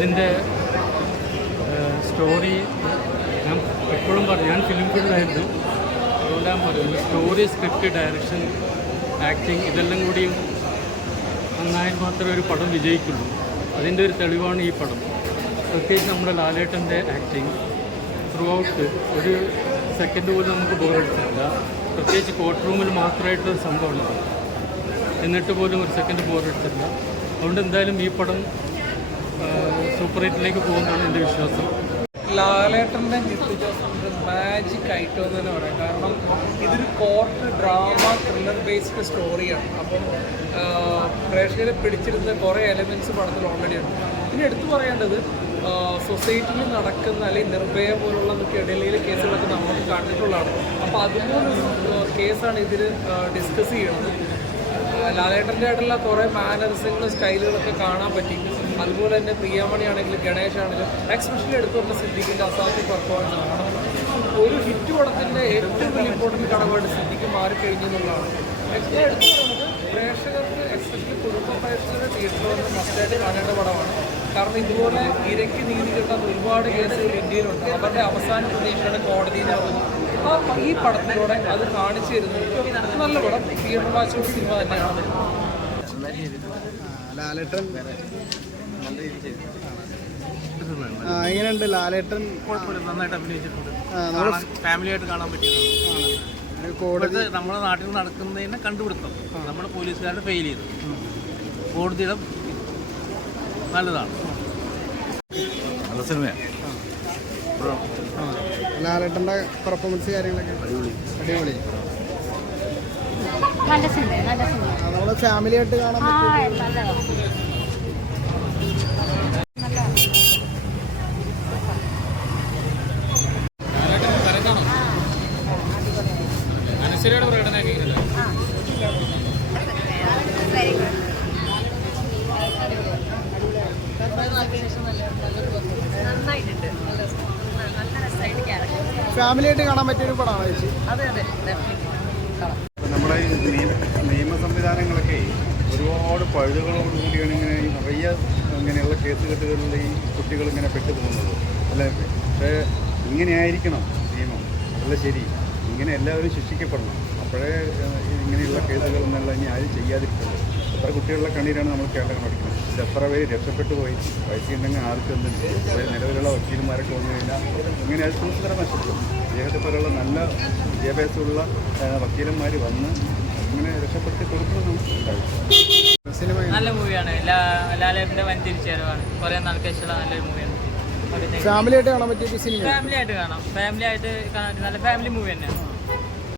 ഇതിൻ്റെ സ്റ്റോറി ഞാൻ എപ്പോഴും പറഞ്ഞു, ഞാൻ ഫിലിം ഫീൽഡിലായിരുന്നു, അതുകൊണ്ട് ഞാൻ പറയുന്നത് സ്റ്റോറി, സ്ക്രിപ്റ്റ്, ഡയറക്ഷൻ, ആക്ടിങ് ഇതെല്ലാം കൂടിയും നന്നായാൽ മാത്രമേ ഒരു പടം വിജയിക്കുള്ളൂ. അതിൻ്റെ ഒരു തെളിവാണ് ഈ പടം. പ്രത്യേകിച്ച് നമ്മുടെ ലാലേട്ടൻ്റെ ആക്ടിങ് ത്രൂ ഔട്ട് ഒരു സെക്കൻഡ് പോലും നമുക്ക് ബോറടിച്ചില്ല. പ്രത്യേകിച്ച് കോർട്ട് റൂമിൽ മാത്രമായിട്ടൊരു സംഭവമുള്ളത്, എന്നിട്ട് പോലും ഒരു സെക്കൻഡ് ബോറടിച്ചില്ല. അതുകൊണ്ട് എന്തായാലും ഈ പടം സൂപ്പർ ഹിറ്റിലേക്ക് പോകുന്നതാണ് എൻ്റെ വിശ്വാസം. ലാലേട്ടൻ്റെ ജിത്തു ജോസഫിൻ്റെ മാജിക് ഐറ്റം എന്ന് തന്നെ പറയാം. കാരണം ഇതൊരു കോർട്ട് ഡ്രാമ ത്രില്ലർ ബേസ്ഡ് സ്റ്റോറിയാണ്. അപ്പം പ്രേക്ഷകരെ പിടിച്ചിരുന്ന കുറേ എലമെൻറ്റ്സ് പടത്തിൽ ഓൾറെഡി ഉണ്ട്. ഇനി എടുത്തു പറയേണ്ടത് സൊസൈറ്റിയിൽ നടക്കുന്ന അല്ലെങ്കിൽ നിർഭയ പോലുള്ള ഇടയിലെ കേസുകളൊക്കെ നമുക്ക് കണ്ടിട്ടുള്ളതാണ്. അപ്പോൾ അതുപോലൊരു കേസാണ് ഇതിൽ ഡിസ്കസ് ചെയ്യുന്നത്. ലാലേട്ടൻ്റെ ആയിട്ടുള്ള കുറേ മാനറിസങ്ങളും സ്റ്റൈലുകളൊക്കെ കാണാൻ പറ്റി. അതുപോലെ തന്നെ പ്രിയാമണി ആണെങ്കിലും ഗണേഷ് ആണെങ്കിലും എക്സ്പെഷ്യലി എടുത്തു പറഞ്ഞ സിദ്ദിഖിൻ്റെ അസാധ്യ പെർഫോമൻസ് ആണ്. ഒരു ഹിറ്റ് പടത്തിൻ്റെ ഏറ്റവും വലിയ ഇമ്പോർട്ടൻറ്റ് ഘടകമായിട്ട് സിദ്ദിഖ് മാറിക്കഴിഞ്ഞു എന്നുള്ളതാണ്. എടുത്തു പറയുന്നത് പ്രേക്ഷകർക്ക്, എക്സ്പെഷ്യലി കുടുംബ പ്രേക്ഷകരുടെ തിയേറ്ററിൽ വന്ന് മസ്റ്റായിട്ട് കാണേണ്ട പടമാണ്. കാരണം ഇതുപോലെ ഇരയ്ക്ക് നീതി കിട്ടാത്ത ഒരുപാട് കേസുകൾ ഇന്ത്യയിലുണ്ട്. അവരുടെ അവസാന പ്രതീക്ഷയാണ് കോടതിയിലാവുന്നത്. ഈ പടത്തിലൂടെ അത് കാണിച്ചു തരുന്നത് നല്ല പടം, തിയേറ്റർ വാച്ച് സിനിമ തന്നെയാണ്. ലാലേട്ടൻ എങ്ങനെയുണ്ട്? ലാലേട്ടൻ നന്നായിട്ട് അഭിനയിച്ചിട്ടുണ്ട്. ഫാമിലിയായിട്ട് കാണാൻ പറ്റിയതാണ്. കോടതി നമ്മുടെ നാട്ടിൽ നടക്കുന്നതിനെ കണ്ടുപിടുത്തം നമ്മുടെ പോലീസുകാരുടെ ഫെയിൽ ചെയ്തു. കോടതിയുടെ നല്ലതാണ്, നല്ല സിനിമയാണ്. ലാലേട്ടൻ്റെ പെർഫോമൻസ് കാര്യങ്ങളൊക്കെ അടിപൊളി. നല്ല സിനിമ, നല്ല സിനിമ. നമ്മളെ ഫാമിലിയായിട്ട് കാണാൻ ഫാമിലിയായിട്ട് കാണാൻ പറ്റിയൊരു പടമാണ് ചേച്ചി. അതെ അതെ, നമ്മുടെ നിയമ സംവിധാനങ്ങളൊക്കെ ഒരുപാട് പഴുതുകളോടുകൂടിയാണ് ഇങ്ങനെ നിറയെ ഇങ്ങനെയുള്ള കേസ് കെട്ടുകളിൽ ഈ കുട്ടികൾ ഇങ്ങനെ പെട്ടു പോകുന്നത് അല്ലേ? പക്ഷേ ഇങ്ങനെയായിരിക്കണം നിയമം, അതല്ല ശരി. ഇങ്ങനെ എല്ലാവരും ശിക്ഷിക്കപ്പെടണം. അപ്പോഴേ ഇങ്ങനെയുള്ള കേസുകൾ എന്നുള്ള ഇനി ആരും ചെയ്യാതിരിക്കുള്ളൂ. എത്ര കുട്ടികളുടെ കണ്ണീരാണ് നമ്മൾ കേരളം പഠിക്കുന്നത്. ഇത് എത്ര പേര് രക്ഷപ്പെട്ടു പോയി. പൈസ ഉണ്ടെങ്കിൽ ആർക്കും എന്തുണ്ട്. നിലവിലുള്ള വക്കീലന്മാരൊക്കെ വന്നു കഴിഞ്ഞാൽ ഇങ്ങനെ അത് സൂക്ഷിതരം നഷ്ടപ്പെടും. അദ്ദേഹത്തെ പോലുള്ള നല്ല വിദ്യാഭ്യാസമുള്ള വക്കീലന്മാർ വന്ന് ഇങ്ങനെ രക്ഷപ്പെടുത്തി കൊടുക്കണം. നല്ല മൂവിയാണ്. ലാലേട്ടൻ്റെ വൻ തിരിച്ചുവരവാണ്. കുറേ നാൾക്ക് ശേഷമുള്ള നല്ലൊരു മൂവിയാണ്. ഫാമിലിയായിട്ട് കാണാൻ പറ്റിയ സിനിമ. ഫാമിലി ആയിട്ട് കാണാം. ഫാമിലി ആയിട്ട് കാണാൻ നല്ല ഫാമിലി മൂവി തന്നെയാണ്.